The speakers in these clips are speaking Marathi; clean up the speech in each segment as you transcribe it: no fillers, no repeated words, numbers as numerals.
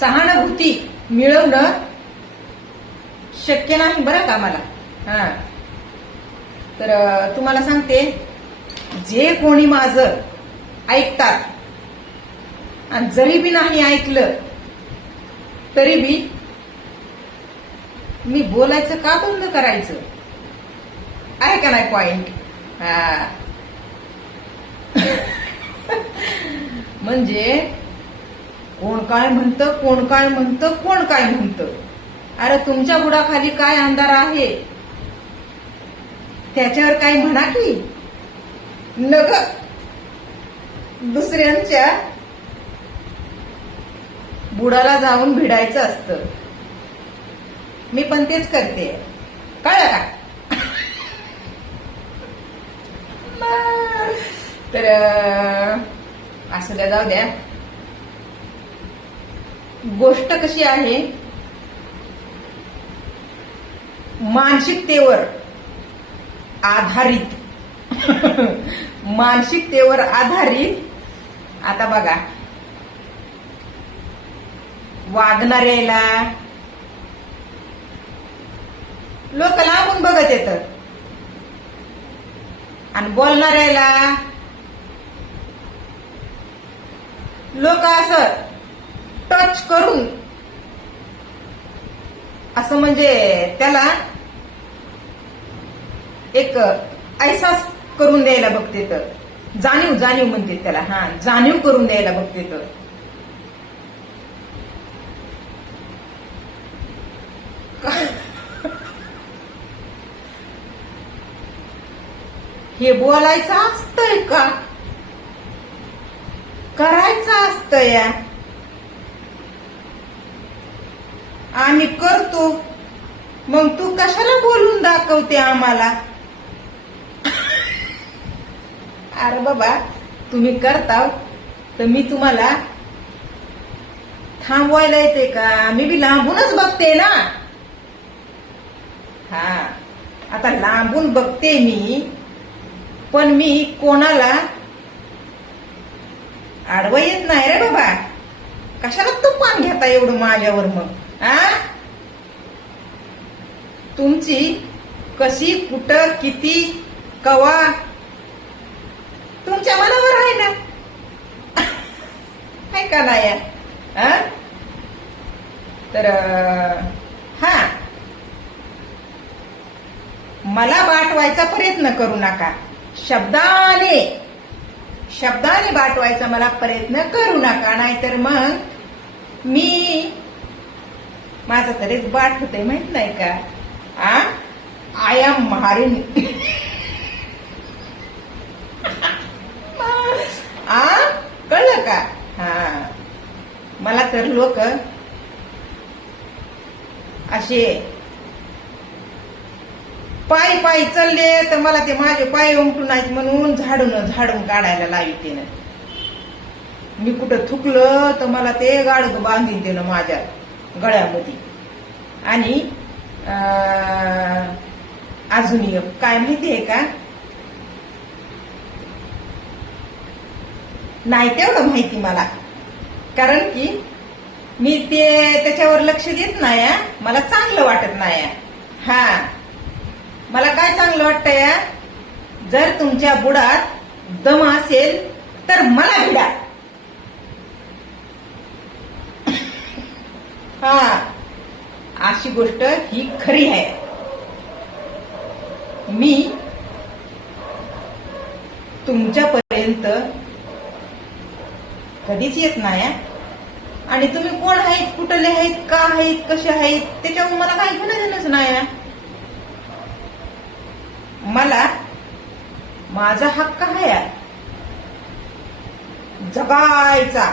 सहानुभूती मिळवणं शक्य नाही बरं का मला. हा, तर तुम्हाला सांगते, जे कोणी माझं ऐकतात आणि जरी बी नाही ऐकलं तरी बी मी बोलायचं का बंद करायचं, आहे का नाही पॉइंट. हा म्हणजे कोण काय म्हणतं, कोण काय म्हणतं, कोण काय म्हणतं. अरे तुमच्या बुडाखाली काय अंधार आहे त्याच्यावर काय म्हणा की, नग दुसऱ्यांच्या बुडाला जाऊन भिडायचं असतं. मी पण तेच करते, कळलं का. तर असं द्या, जाऊ द्या. गोष्ट कशी आहे, मानसिकतेवर आधारित. मानसिकतेवर आधारित. आता बघा, वागणाऱ्याला लोक लांबून बघत येतं आणि बोलणाऱ्याला लोक असं टच करून, असं म्हणजे त्याला एक अहसास करून द्यायला बघते, तर जाणीव म्हणते त्याला. हा, जाणीव करून द्यायला बघते. तर हे बोलायचं असतंय का, करायचं असतंय, आम्ही करतो, मग तू कशाला बोलून दाखवते आम्हाला. अरे बाबा, तुम्ही करता तर मी तुम्हाला थांबवायला येते का. मी बी लांबूनच बघते ना. हा, आता लांबून बघते मी, पण मी कोणाला आडवं येत नाही रे बाबा. कशाला तुफान घेता एवढं माझ्यावर मग. तुमची कशी, कुठं, किती, कवा, तुमच्या मनावर आहे ना, आहे का नाही. तर हा, मला बाटवायचा प्रयत्न करू नका. शब्दाने बाटवायचा मला प्रयत्न करू नका, नाहीतर मग मी माझं तरीच बाट होते, माहित नाही का. I am Maharini. कळलं का. हा, मला तर लोक असे पायी चालले तर मला ते माझे पाय उमटून आहेत म्हणून झाडून काढायला लावते ना. मी कुठं थुकलं तर मला ते गाडग बांधून देणं माझ्या गळ्यामध्ये. आणि अजून एक काय माहितीये का, नाही तेवढं माहिती मला, कारण की मी त्याच्यावर लक्ष देत नाही. मला चांगलं वाटत नाही. हा, मला काय चांगलं वाटतंय, जर तुमच्या बुडात दम असेल तर मला भिडा. हा, अशी गोष्ट ही खरी आहे. मी तुमच्यापर्यंत कधीच येत नाही. आणि तुम्ही कोण आहेत, कुठले आहेत, का आहेत, कसे आहेत, त्याच्यावर मला काही घेणं नाही. मला माझा हक्क आहे जगायचा,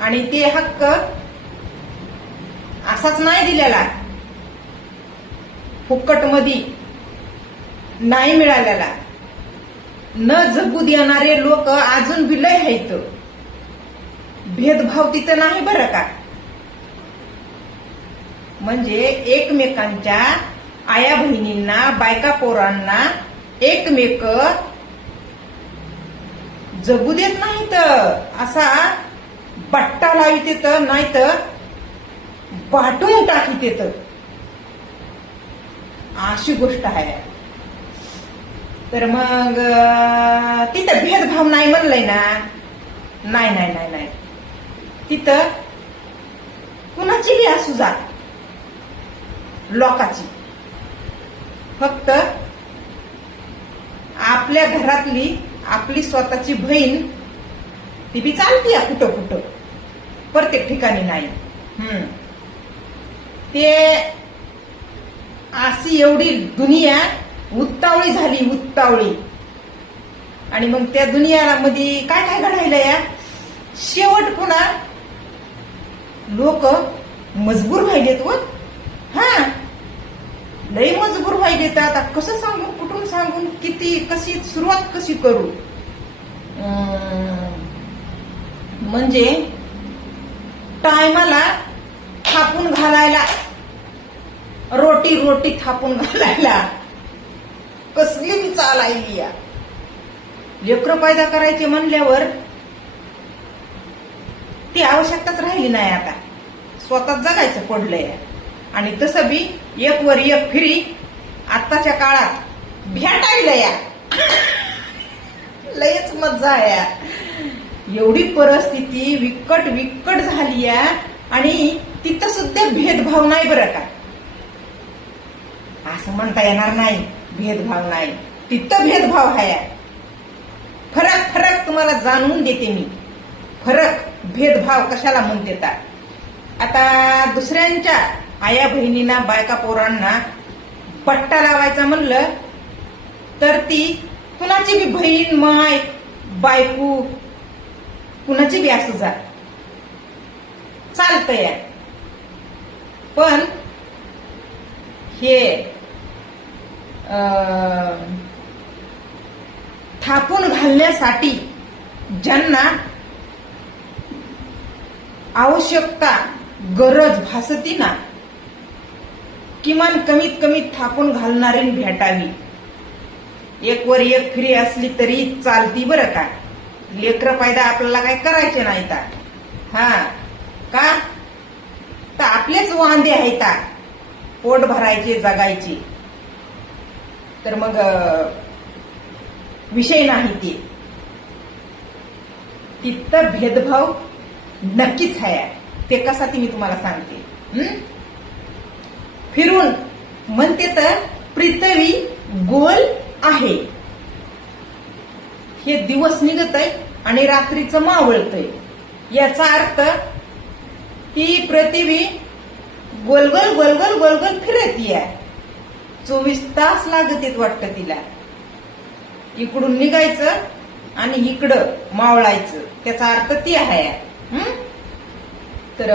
आणि ते हक्क असाच नाही दिलेला, फुकट मध्ये नाही मिळालेला. न जगू देणारे लोक अजून बी लय आहेत. भेदभाव तिथं नाही बरं का. म्हणजे एकमेकांच्या आया बहिणींना, बायका पोरांना एकमेक जगू देत नाहीत, असा बट्टा लावित येतं, नाही तर बाटून टाकीत येतं. अशी गोष्ट आहे. तर मग तिथं भेदभाव नाही म्हणलंय ना. नाही नाही नाही नाही, तिथं कुणाची बी असू जा, लोकाची, फक्त आपल्या घरातली आपली स्वतःची बहीण ती बी चालती कुठं कुठं, प्रत्येक ठिकाणी नाही. ते अशी एवढी दुनिया उत्तावळी झाली, उत्तावळी. आणि मग त्या दुनियाला मध्ये काय काय घडायला या शेवट पुन्हा लोक मजबूर व्हायलेत व. लय मजबूर व्हायलेत. आता कसं सांगू, कुठून सांगून, किती, कशी सुरुवात कशी करू. म्हणजे टायमाला थापून घालायला, रोटी रोटी थापून घालायला कसली बी चाल आली या. लेकरं पैदा करायचे म्हणल्यावर ती आवश्यकताच राहिली नाही. आता स्वतः जगायचं पडलंय. आणि तसं बी एक वर एक फिरी आताच्या काळात भेटायला या लयच मजा आहे. एवढी परिस्थिती विकट विकट झाली या. आणि तिथं सुद्धा भेदभाव नाही बरं का, असं म्हणता येणार नाही भेदभाव नाही. तिथं भेदभाव आहे. फरक फरक तुम्हाला जाणवून देते मी. फरक भेदभाव कशाला म्हणते. आता दुसऱ्यांच्या आया बहिणींना, बायका पोरांना पट्टा लावायचा म्हणलं तर ती कुणाची बी बहीण, माय, बायको, कुणाची बी असू जा, चालतंय. पण हे थापून घालण्यासाठी ज्यांना आवश्यकता, गरज भासती ना, किमान कमीत कमी थापून घालणारी भेटावी. एक वर एक फिरी असली तरी चालती बरं का. लेकरं पैदा आपल्याला काय करायचे नाही. का तर आपलेच वांदे आहेत, पोट भरायचे, जगायचे. तर मग विषय नाही ते. तिथं भेदभाव नक्कीच आहे. ते कसा ती मी तुम्हाला सांगते. फिरून म्हणते तर पृथ्वी गोल आहे. हे दिवस निघत आहे आणि रात्रीचं मावळतंय. याचा अर्थ ती पृथ्वी गोलगोल गोलगोल गोलगोल फिरतीये. 24 तास लागत वाटतं तिला. इकडून निघायचं आणि इकडं मावळायचं. त्याचा अर्थ ती आहे. तर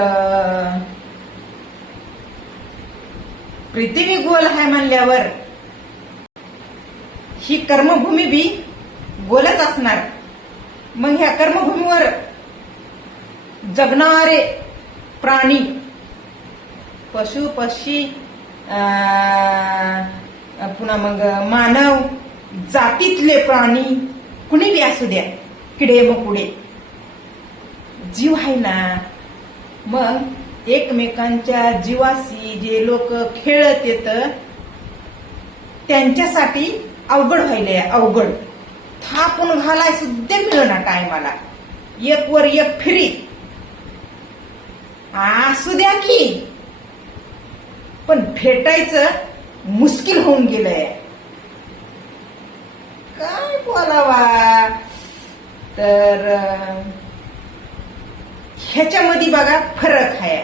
पृथ्वी गोल आहे म्हणल्यावर ही कर्मभूमी बी गोलच असणार. मग ह्या कर्मभूमीवर जगणारे प्राणी, पशु पक्षी, पुन्हा मग मानव जातीतले प्राणी, कुणी बी असू द्या, किडे मकुडे, जीव आहे ना. मग एकमेकांच्या जीवाशी जे लोक खेळत येत त्यांच्यासाठी अवघड व्हायलंय. अवघड थापून घालाय सुद्धा मिळणार टायमाला. एक वर एक फिरी असू द्या की, पण भेटायचं मुश्किल होऊन गेलंय. काय बोलावा. तर ह्याच्यामध्ये बघा फरक आहे.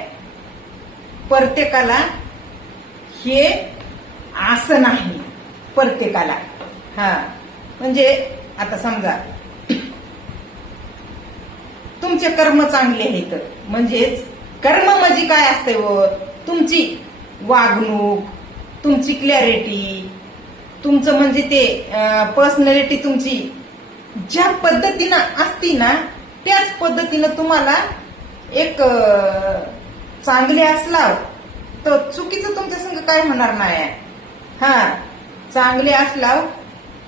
प्रत्येकाला हे असं नाही. प्रत्येकाला म्हणजे आता समजा तुमचे कर्म चांगले आहेत, म्हणजेच कर्म म्हणजे काय असते व तुमची वागणूक, तुमची क्लॅरिटी, तुमचं म्हणजे ते पर्सनॅलिटी तुमची ज्या पद्धतीनं असती ना त्याच पद्धतीनं तुम्हाला एक चांगले असला तर चुकीचं तुमच्या संग काय होणार नाही. चांगले असला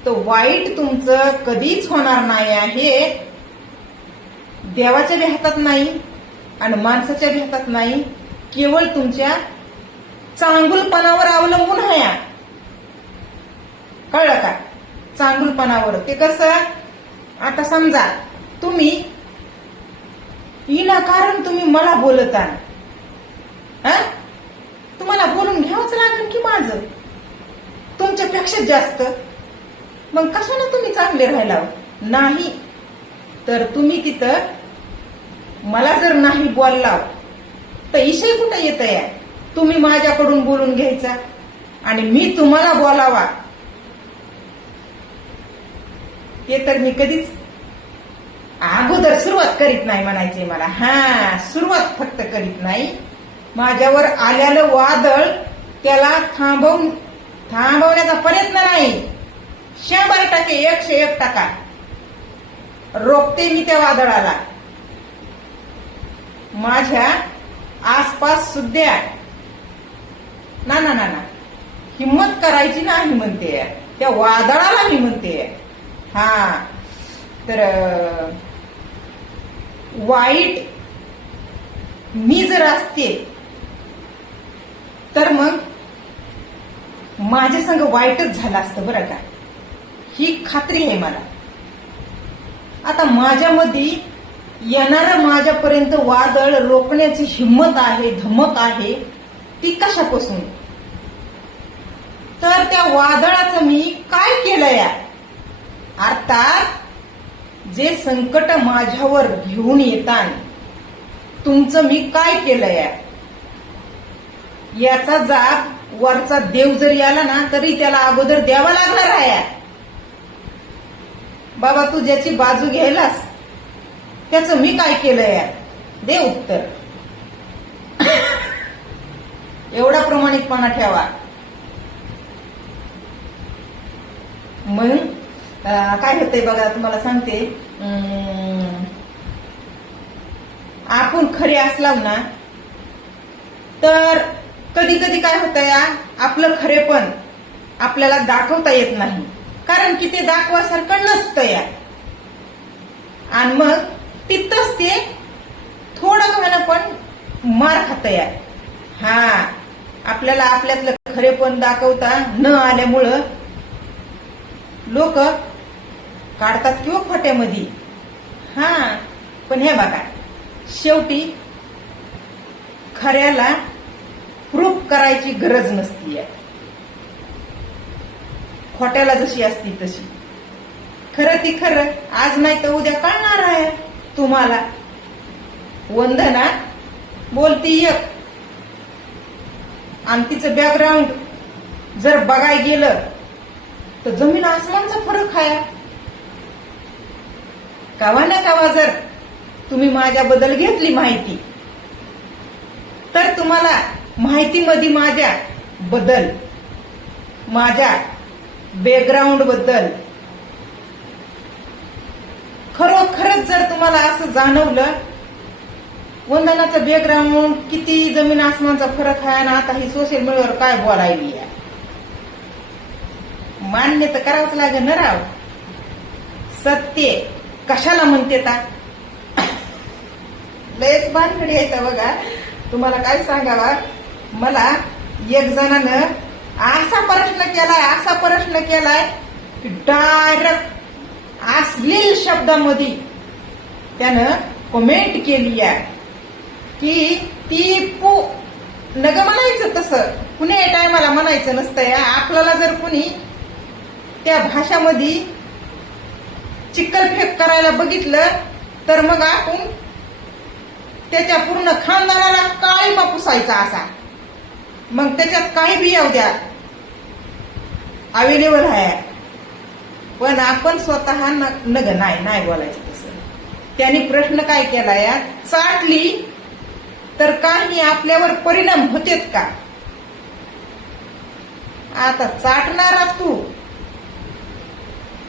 तर वाईट तुमचं कधीच होणार नाही. हे देवाच्या बी हातात नाही आणि माणसाच्या भेटात नाही, केवळ तुमच्या चांगुलपणावर अवलंबून आहे. कळलं का? चांगुलपणावर. ते कसं, आता समजा तुम्ही विनाकारण तुम्ही मला बोलता, तुम्हाला बोलून घ्यावंच लागेल की माझं तुमच्यापेक्षा जास्त. मग कशाने तुम्ही चांगले राहिला नाही? तर तुम्ही तिथं मला जर नाही बोलला तर विषय कुठे येत आहे? तुम्ही माझ्याकडून बोलून घ्यायचा आणि मी तुम्हाला बोलावा, ते तर मी कधीच अगोदर सुरुवात करीत नाही म्हणायचे मला. सुरुवात फक्त करीत नाही. माझ्यावर आलेलं वादळ त्याला थांबवण्याचा प्रयत्न नाही. 100% 101% रोखते मी त्या वादळाला. माझ्या आसपास सुद्धा ना ना ना ना हिम्मत करायची नाही म्हणते, त्या वादळाला मी म्हणते. तर वाईट मी जर असते तर मग माझ्या संग वाईटच झालं असतं बरं का, ही खात्री आहे मला. आता माझ्यामध्ये येणारं माझ्यापर्यंत वादळ रोखण्याची हिंमत आहे, धमक आहे, ती कशापासून? तर त्या वादळाचं मी काय केलंय? अर्थात जे संकट माझ्यावर घेऊन येतात तुमचं मी काय केलंय याचा जाब वरचा देव जरी आला ना तरी त्याला अगोदर द्यावा लागणार आहे. बाबा तू ज्याची बाजू घ्यायलास त्याचं मी काय केलंय, दे उत्तर. एवढा प्रामाणिकपणा ठेवा. मग काय होतंय बघा, तुम्हाला सांगते. आपण खरे असलाव ना तर कधी कधी काय होतंय, आपलं खरेपण आपल्याला दाखवता येत नाही, कारण की ते दाखवासारखं नसतं. आणि मग तिथंच ते थोडं घाणं पण मार खातंय. आपल्याला आपल्यातलं खरेपण दाखवता न आल्यामुळं लोक काढतात किंवा खोट्यामध्ये. पण हे बघा, शेवटी खऱ्याला प्रूफ करायची गरज नसती. खोट्याला जशी असती तशी. खरं ती खरं आज नाही तर उद्या कळणार आहे तुम्हाला. वंदना बोलती एक आणि तिचं बॅकग्राऊंड जर बघायला गेलं तर जमीन आसमानचा फरक आहे. कावा ना कावा जर तुम्ही माझ्याबद्दल घेतली माहिती तर तुम्हाला माहितीमध्ये माझ्या बद्दल, माझ्या बॅकग्राऊंड बद्दल खरोखरच जर तुम्हाला असं जाणवलं वंदनाचं बॅकग्राऊंड किती जमीन आसमानचा फरक आहे ना, आता ही सोशल मीडियावर काय बोलायली आहे, मान्य तर करावंच लागेल ना राव. सत्य कशाला म्हणते ता लयच भानगडी आहे बघा. तुम्हाला काय सांगावा, मला एक जणानं असा प्रश्न केलाय की डायरेक्ट अश्लील शब्दामध्ये त्यानं कमेंट केली आहे की ती नग म्हणायचं, तसं कुणी टायमाला म्हणायचं नसतंय. आपल्याला जर कुणी त्या भाषामध्ये चिखलफेक करायला बघितलं तर मग आपण त्याच्या पूर्ण खानदानाला काळीमा पुसायचा असा. मग त्याच्यात काही बी येऊ द्या, अवेलेबल आहे. पण आपण स्वतः नग नाही बोलायचं तसं. त्यांनी प्रश्न काय केलाय, चाटली तर काही आपल्यावर परिणाम होतेत का? आता चाटणारा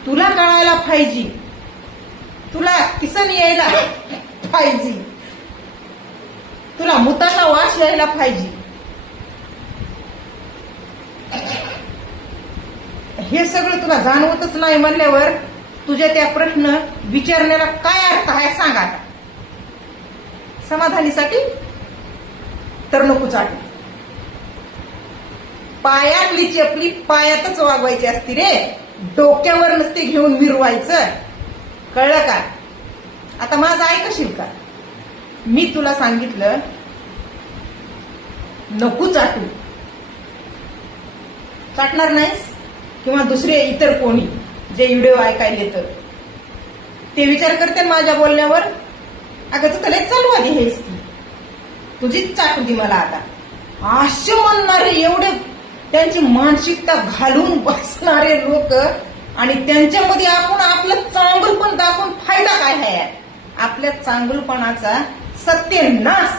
तुला कळायला पाहिजे, तुला किसन यायला पाहिजे, तुला मुताचा वास यायला पाहिजे. हे सगळं तुला जाणवतच नाही म्हणल्यावर तुझ्या त्या प्रश्न विचारण्याला काय अर्थ आहे सांगा. समाधानीसाठी तर नको चाटू. पायातली चपली पायातच वागवायची असती रे, डोक्यावर नसते घेऊन मिरवायचं. कळलं का? आता माझं ऐकशील का? मी तुला सांगितलं नको चाटू. चाटणार नाहीस? किंवा दुसरे इतर कोणी जे व्हिडिओ ऐकायले तर ते विचार करते माझ्या बोलण्यावर, अगं तू त्याला चालवादी हेस की, तुझीच चाटू दे मला आता. असे म्हणणारे, एवढे त्यांची मानसिकता घालून बसणारे लोक, आणि त्यांच्यामध्ये आपण आपलं चांगुलपण दाखवून फायदा काय आहे? आपल्या चांगुलपणाचा सत्यानाश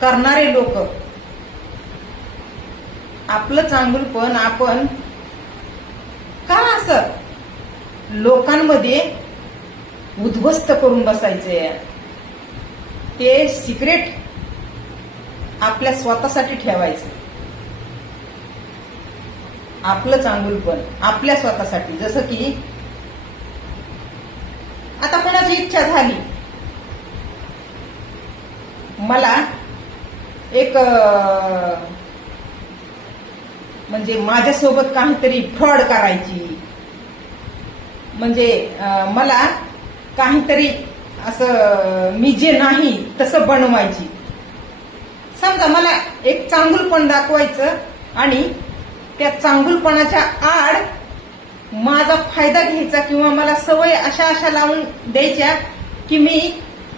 करणारे लोक. आपलं चांगुलपण आपण का असं लोकांमध्ये उद्ध्वस्त करून बसायचंय? ते सिक्रेट आपल्या स्वतःसाठी ठेवायचं. आपलं चांगुलपण आपल्या स्वतःसाठी. जसं की आता कोणाची इच्छा झाली, मला एक म्हणजे माझ्यासोबत काहीतरी फ्रॉड करायची, म्हणजे मला काहीतरी असं मी जे नाही तसं बनवायची. समजा मला एक चांगुलपण दाखवायचं आणि त्या चांगुलपणाच्या आड माझा फायदा घ्यायचा, किंवा मला सवय अशा अशा लावून द्यायच्या की मी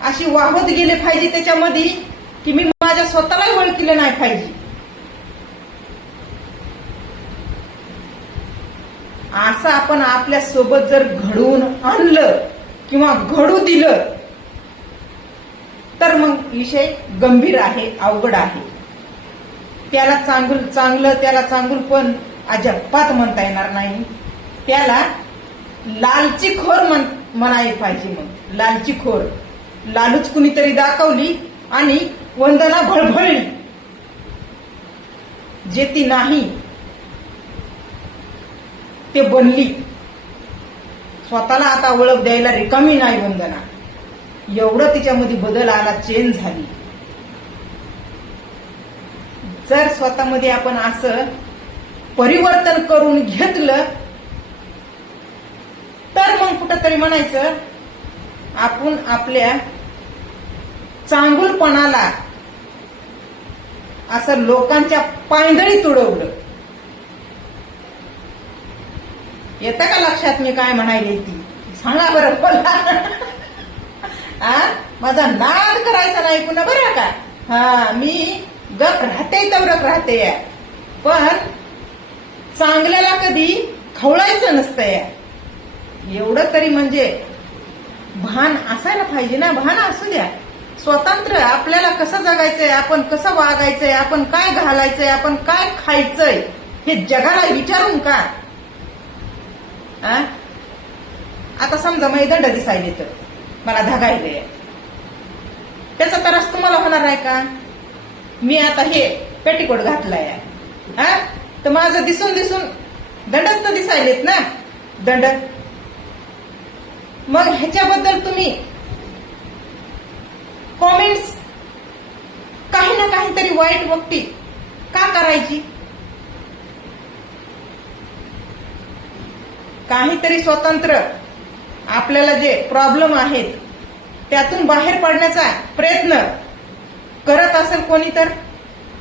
अशी वाहत गेले पाहिजे त्याच्यामध्ये, की मी माझ्या स्वतःलाही ओळखलं नाही पाहिजे. असं आपण आपल्या सोबत जर घडवून आणलं किंवा घडू दिलं तर मग विषय गंभीर आहे, अवघड आहे. त्याला चांगलं त्याला चांगुलपण अजिबात म्हणता येणार नाही. त्याला लालचीखोर म्हणायला पाहिजे. मग लालचीखोर, लालूच कुणीतरी दाखवली आणि वंदना भळभळली, जे ती नाही ते बनली. स्वतःला आता ओळख द्यायला रिकामी नाही वंदना. एवढं तिच्यामध्ये बदल आला, चेंज झाली. जर स्वतःमध्ये आपण असं परिवर्तन करून घेतलं तर मग कुठंतरी म्हणायचं आपण आपल्या चांगुलपणाला असं लोकांच्या पायंदळीत उडवलं. येतं का लक्षात मी काय म्हणायले ती? सांगा बरं बोला. माझा नाद करायचा नाही पुन्हा, बरं का? मी गप राहते तवरक राहते, पण चांगल्याला कधी खवळायचं नसतंय. एवढं तरी म्हणजे भान असायला पाहिजे ना. भान असू द्या. स्वतंत्र आपल्याला कसं जगायचंय, आपण कसं वागायचंय, आपण काय घालायचंय, आपण काय खायचंय, हे जगाला विचारून का? आता समजा मी दंड दिसायले तर मला धगायले, त्याचा त्रास तुम्हाला होणार आहे का? मी आता हे पेटीकोट घातलाय, तर माझं दिसून दिसून दंडच तर दिसायलेत ना, दंड. मग ह्याच्याबद्दल तुम्ही कॉमेंट्स काही ना काहीतरी वाईट वक्ती का करायची? काहीतरी स्वतंत्र आपल्याला जे प्रॉब्लेम आहेत त्यातून बाहेर पडण्याचा प्रयत्न करत असेल कोणी तर,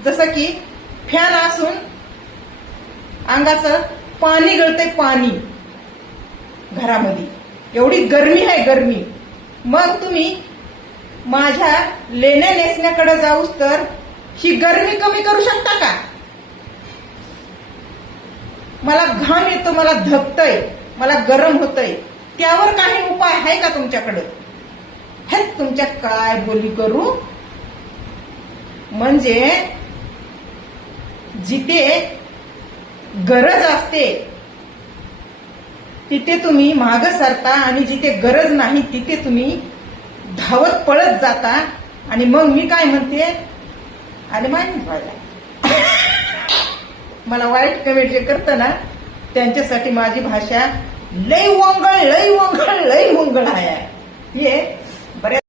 जसं की फॅन असून अंगाचं पाणी गळतंय, पाणी घरामध्ये एवढी गरमी आहे, गरमी. मग तुम्ही माझ्या लेण्या नेसण्याकडे जाऊस तर ही गरमी कमी करू शकता का? मला घाम येतो, मला धगतय, मला गरम होतय, त्यावर काही उपाय आहे का तुमच्याकडे? हे तुमच्या काय बोली करू? म्हणजे जिथे गरज असते तिथे तुम्ही मागे सरता, आणि जिथे गरज नाही तिथे तुम्ही धावत पळत जाता. आणि मग मी काय म्हणते, आणि माहिती व्हायला मला वाईट कमेंट जे करतं ना त्यांच्यासाठी माझी भाषा लई वंगळ आहे. हे बऱ्याच